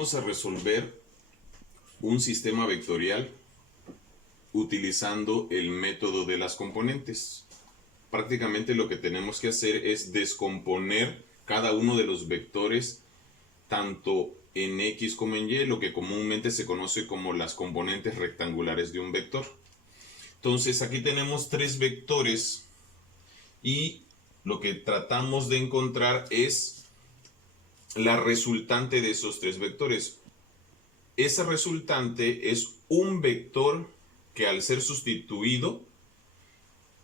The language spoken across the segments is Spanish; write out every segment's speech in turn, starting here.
Vamos a resolver un sistema vectorial utilizando el método de las componentes. Prácticamente lo que tenemos que hacer es descomponer cada uno de los vectores tanto en X como en Y, lo que comúnmente se conoce como las componentes rectangulares de un vector. Entonces aquí tenemos tres vectores y lo que tratamos de encontrar es la resultante de esos tres vectores. Esa resultante es un vector que al ser sustituido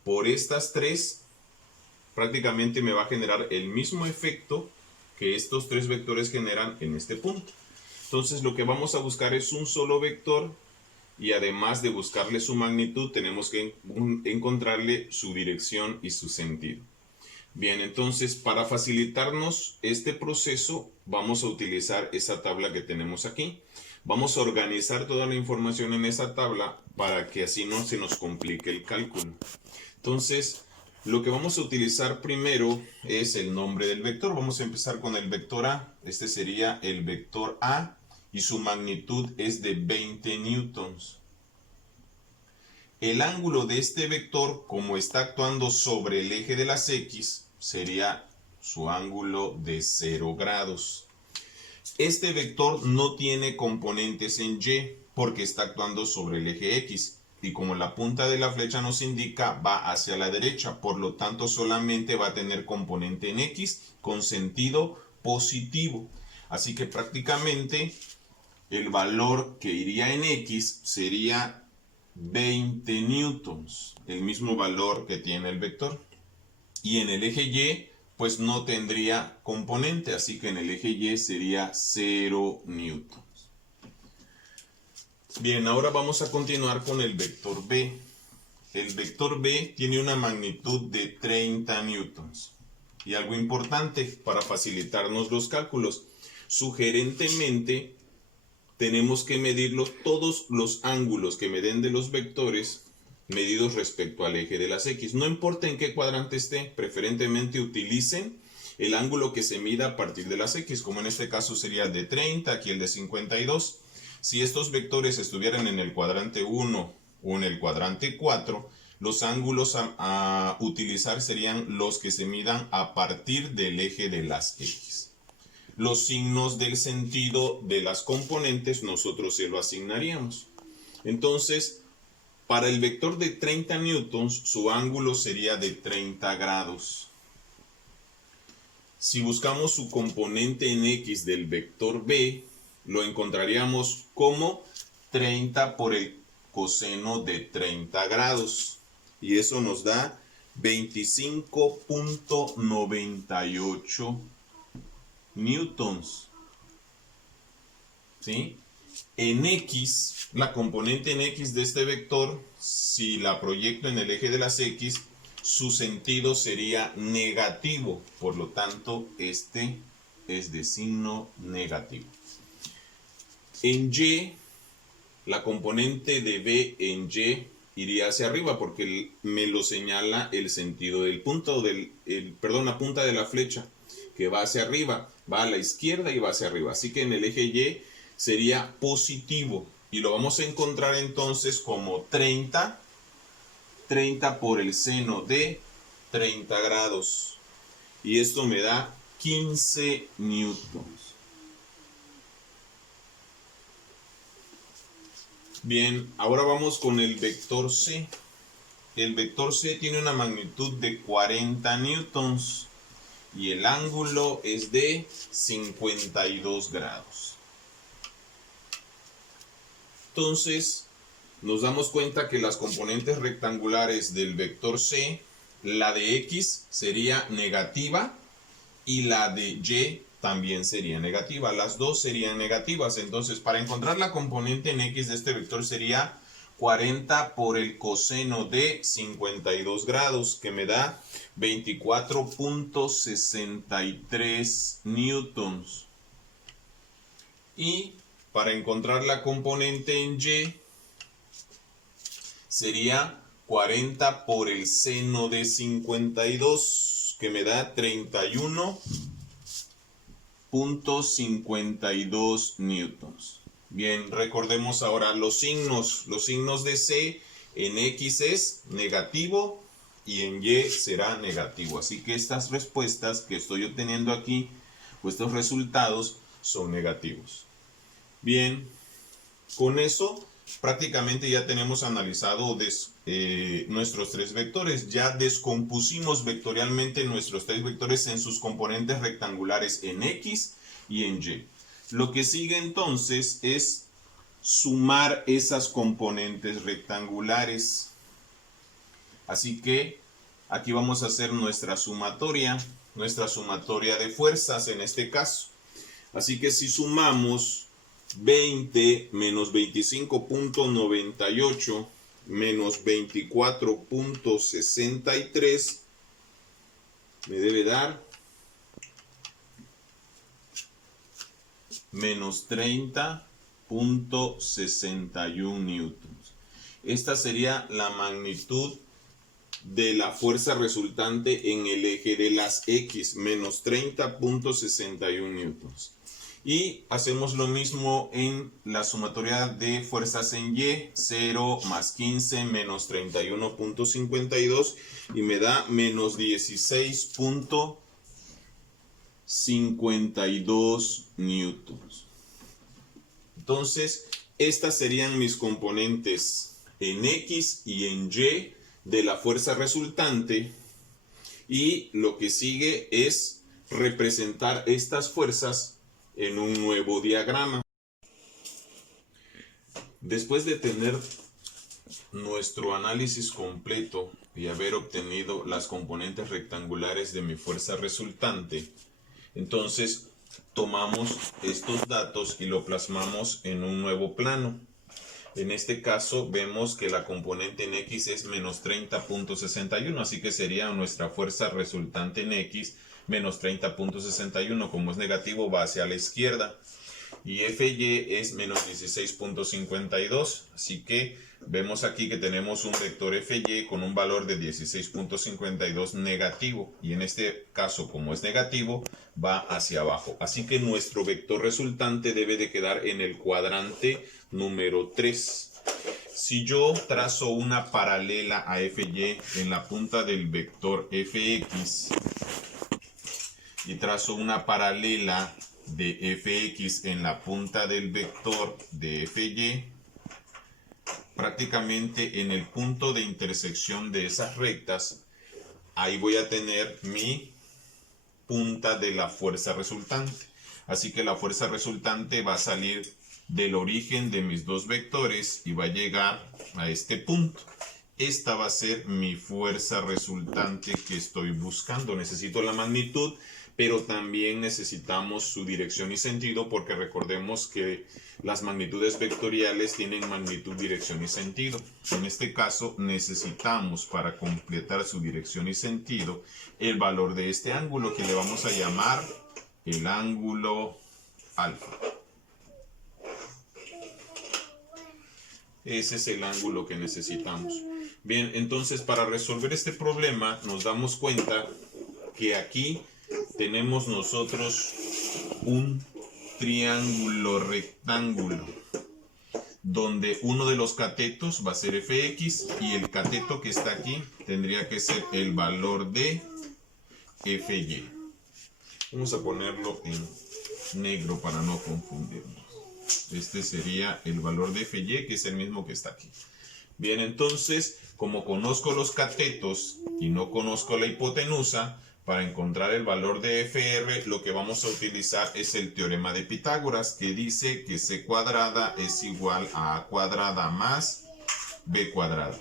por estas tres, prácticamente me va a generar el mismo efecto que estos tres vectores generan en este punto. Entonces lo que vamos a buscar es un solo vector y además de buscarle su magnitud tenemos que encontrarle su dirección y su sentido. Bien, entonces para facilitarnos este proceso vamos a utilizar esa tabla que tenemos aquí. Vamos a organizar toda la información en esa tabla para que así no se nos complique el cálculo. Entonces, lo que vamos a utilizar primero es el nombre del vector. Vamos a empezar con el vector A. Este sería el vector A y su magnitud es de 20 newtons. El ángulo de este vector, como está actuando sobre el eje de las X, sería su ángulo de 0 grados. Este vector no tiene componentes en Y porque está actuando sobre el eje X. Y como la punta de la flecha nos indica, va hacia la derecha. Por lo tanto, solamente va a tener componente en X con sentido positivo. Así que prácticamente el valor que iría en X sería 20 newtons, el mismo valor que tiene el vector. Y en el eje Y, pues no tendría componente, así que en el eje Y sería 0 newtons. Bien, ahora vamos a continuar con el vector B. El vector B tiene una magnitud de 30 newtons. Y algo importante para facilitarnos los cálculos, sugerentemente tenemos que medirlo todos los ángulos que me den de los vectores medidos respecto al eje de las X. No importa en qué cuadrante esté, preferentemente utilicen el ángulo que se mida a partir de las X, como en este caso sería el de 30, aquí el de 52. Si estos vectores estuvieran en el cuadrante 1 o en el cuadrante 4, los ángulos a utilizar serían los que se midan a partir del eje de las X. Los signos del sentido de las componentes nosotros se lo asignaríamos. Entonces, para el vector de 30 newtons, su ángulo sería de 30 grados. Si buscamos su componente en X del vector B, lo encontraríamos como 30 por el coseno de 30 grados. Y eso nos da 25.98 newtons. ¿Sí? En X, la componente en X de este vector, si la proyecto en el eje de las X, su sentido sería negativo. Por lo tanto, este es de signo negativo. En Y, la componente de B en Y iría hacia arriba porque me lo señala el sentido del punto, la punta de la flecha, que va hacia arriba, va a la izquierda y va hacia arriba. Así que en el eje Y sería positivo y lo vamos a encontrar entonces como 30 por el seno de 30 grados y esto me da 15 newtons. Bien, ahora vamos con el vector C. El vector C tiene una magnitud de 40 newtons y el ángulo es de 52 grados. Entonces, nos damos cuenta que las componentes rectangulares del vector C, la de X sería negativa y la de Y también sería negativa. Las dos serían negativas. Entonces, para encontrar la componente en X de este vector sería 40 por el coseno de 52 grados, que me da 24.63 newtons. Y para encontrar la componente en Y sería 40 por el seno de 52, que me da 31.6 .52 newtons. Bien, recordemos ahora los signos. Los signos de C en X es negativo y en Y será negativo. Así que estas respuestas que estoy obteniendo aquí, o estos resultados, son negativos. Bien, con eso prácticamente ya tenemos analizado nuestros tres vectores. Ya descompusimos vectorialmente nuestros tres vectores en sus componentes rectangulares en X y en Y. Lo que sigue entonces es sumar esas componentes rectangulares. Así que aquí vamos a hacer nuestra sumatoria de fuerzas en este caso. Así que si sumamos 20 menos 25.98 menos 24.63 me debe dar menos 30.61 newtons. Esta sería la magnitud de la fuerza resultante en el eje de las X, menos 30.61 newtons. Y hacemos lo mismo en la sumatoria de fuerzas en Y, 0 más 15 menos 31.52 y me da menos 16.52 newtons. Entonces, estas serían mis componentes en X y en Y de la fuerza resultante, y lo que sigue es representar estas fuerzas en un nuevo diagrama. Después de tener nuestro análisis completo y haber obtenido las componentes rectangulares de mi fuerza resultante, entonces tomamos estos datos y lo plasmamos en un nuevo plano. En este caso vemos que la componente en X es menos 30.61, así que sería nuestra fuerza resultante en X menos 30.61, como es negativo va hacia la izquierda. Y FY es menos 16.52, así que vemos aquí que tenemos un vector FY con un valor de 16.52 negativo, y en este caso, como es negativo, va hacia abajo. Así que nuestro vector resultante debe de quedar en el cuadrante número 3. Si yo trazo una paralela a FY en la punta del vector FX y trazo una paralela de Fx en la punta del vector de Fy, prácticamente en el punto de intersección de esas rectas, ahí voy a tener mi punta de la fuerza resultante. Así que la fuerza resultante va a salir del origen de mis dos vectores y va a llegar a este punto. Esta va a ser mi fuerza resultante que estoy buscando. Necesito la magnitud, pero también necesitamos su dirección y sentido, porque recordemos que las magnitudes vectoriales tienen magnitud, dirección y sentido. En este caso necesitamos, para completar su dirección y sentido, el valor de este ángulo, que le vamos a llamar el ángulo alfa. Ese es el ángulo que necesitamos. Bien, entonces para resolver este problema nos damos cuenta que aquí tenemos nosotros un triángulo rectángulo donde uno de los catetos va a ser Fx y el cateto que está aquí tendría que ser el valor de Fy. Vamos a ponerlo en negro para no confundirnos. Este sería el valor de Fy, que es el mismo que está aquí. Bien, entonces, como conozco los catetos y no conozco la hipotenusa, para encontrar el valor de FR, lo que vamos a utilizar es el teorema de Pitágoras, que dice que C cuadrada es igual a A cuadrada más B cuadrada.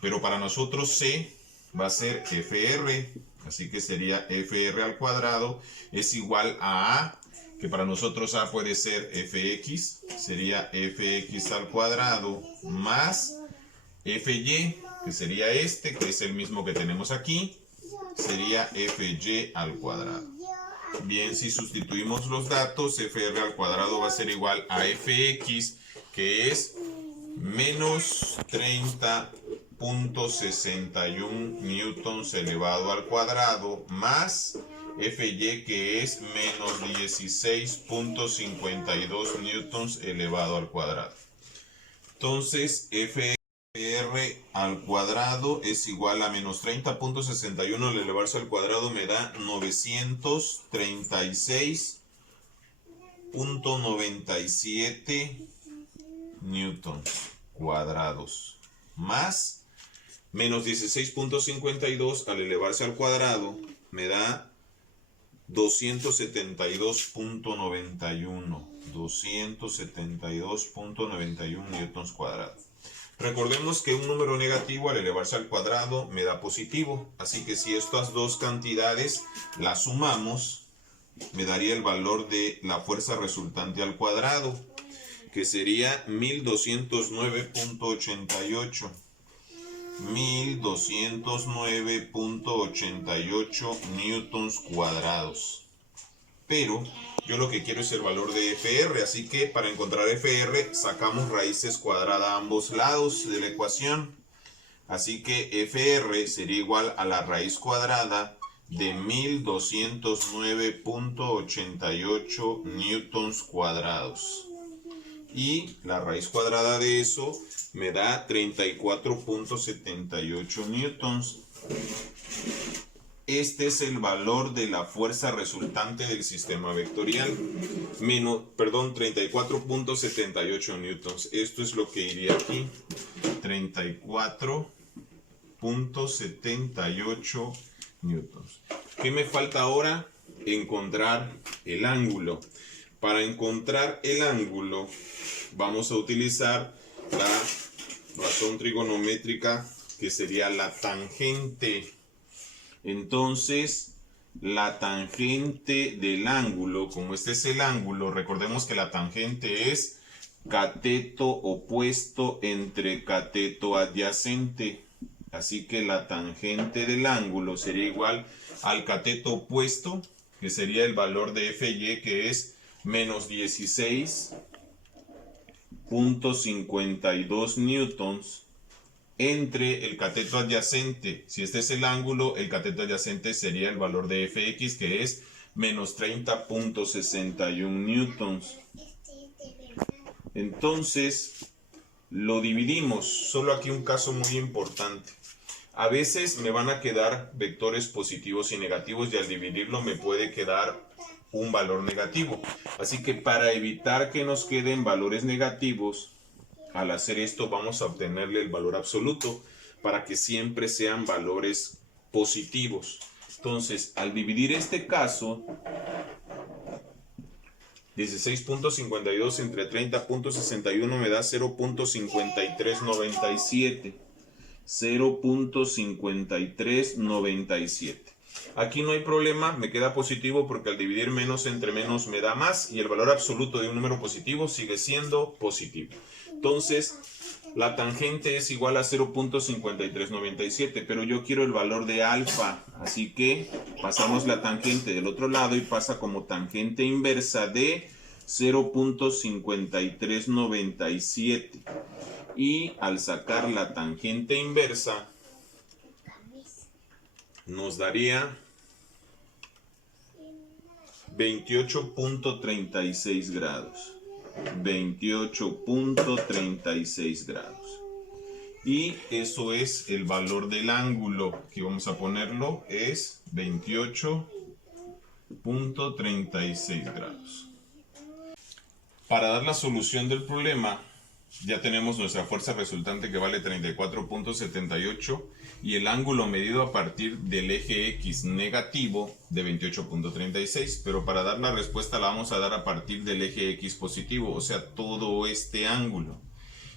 Pero para nosotros C va a ser FR, así que sería FR al cuadrado es igual a A, que para nosotros A puede ser Fx, sería Fx al cuadrado más Fy, que sería este, que es el mismo que tenemos aquí, sería Fy al cuadrado. Bien, si sustituimos los datos, Fr al cuadrado va a ser igual a Fx, que es menos 30.61 newtons elevado al cuadrado, más Fy, que es menos 16.52 newtons elevado al cuadrado. Entonces, Fr al cuadrado es igual a menos 30.61 al elevarse al cuadrado me da 936.97 newtons cuadrados, más menos 16.52 al elevarse al cuadrado me da 272.91 newtons cuadrados. Recordemos que un número negativo al elevarse al cuadrado me da positivo, así que si estas dos cantidades las sumamos, me daría el valor de la fuerza resultante al cuadrado, que sería 1209.88. 1209.88 newtons cuadrados. Pero yo lo que quiero es el valor de Fr, así que para encontrar Fr sacamos raíces cuadradas a ambos lados de la ecuación. Así que Fr sería igual a la raíz cuadrada de 1209.88 newtons cuadrados. Y la raíz cuadrada de eso me da 34.78 newtons. Este es el valor de la fuerza resultante del sistema vectorial. 34.78 newtons. Esto es lo que iría aquí. 34.78 newtons. ¿Qué me falta ahora? Encontrar el ángulo. Para encontrar el ángulo vamos a utilizar la razón trigonométrica, que sería la tangente. Entonces, la tangente del ángulo, como este es el ángulo, recordemos que la tangente es cateto opuesto entre cateto adyacente. Así que la tangente del ángulo sería igual al cateto opuesto, que sería el valor de Fy, que es menos 16.52 newtons, entre el cateto adyacente. Si este es el ángulo, el cateto adyacente sería el valor de Fx, que es menos 30.61 newtons. Entonces, lo dividimos. Solo aquí un caso muy importante. A veces me van a quedar vectores positivos y negativos, y al dividirlo me puede quedar un valor negativo. Así que para evitar que nos queden valores negativos, al hacer esto vamos a obtenerle el valor absoluto para que siempre sean valores positivos. Entonces, al dividir este caso, 16.52 entre 30.61 me da 0.5397. 0.5397. Aquí no hay problema, me queda positivo porque al dividir menos entre menos me da más, y el valor absoluto de un número positivo sigue siendo positivo. Entonces, la tangente es igual a 0.5397, pero yo quiero el valor de alfa, así que pasamos la tangente del otro lado y pasa como tangente inversa de 0.5397. Y al sacar la tangente inversa, nos daría 28.36 grados. 28.36 grados. Y eso es el valor del ángulo, que vamos a ponerlo, es 28.36 grados. Para dar la solución del problema, ya tenemos nuestra fuerza resultante, que vale 34.78, y el ángulo medido a partir del eje X negativo de 28.36, pero para dar la respuesta la vamos a dar a partir del eje X positivo, o sea, todo este ángulo.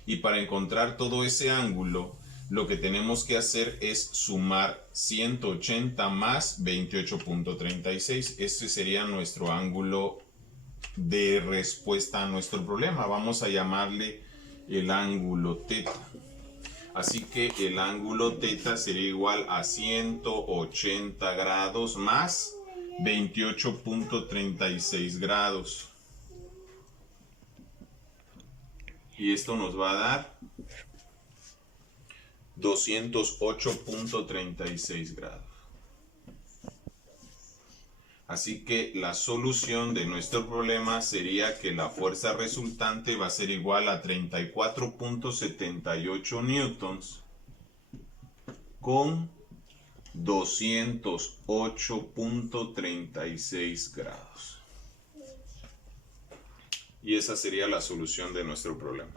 Y para encontrar todo ese ángulo, lo que tenemos que hacer es sumar 180 más 28.36. Ese sería nuestro ángulo de respuesta a nuestro problema. Vamos a llamarle el ángulo teta. Así que el ángulo teta sería igual a 180 grados más 28.36 grados. Y esto nos va a dar 208.36 grados. Así que la solución de nuestro problema sería que la fuerza resultante va a ser igual a 34.78 newtons con 208.36 grados. Y esa sería la solución de nuestro problema.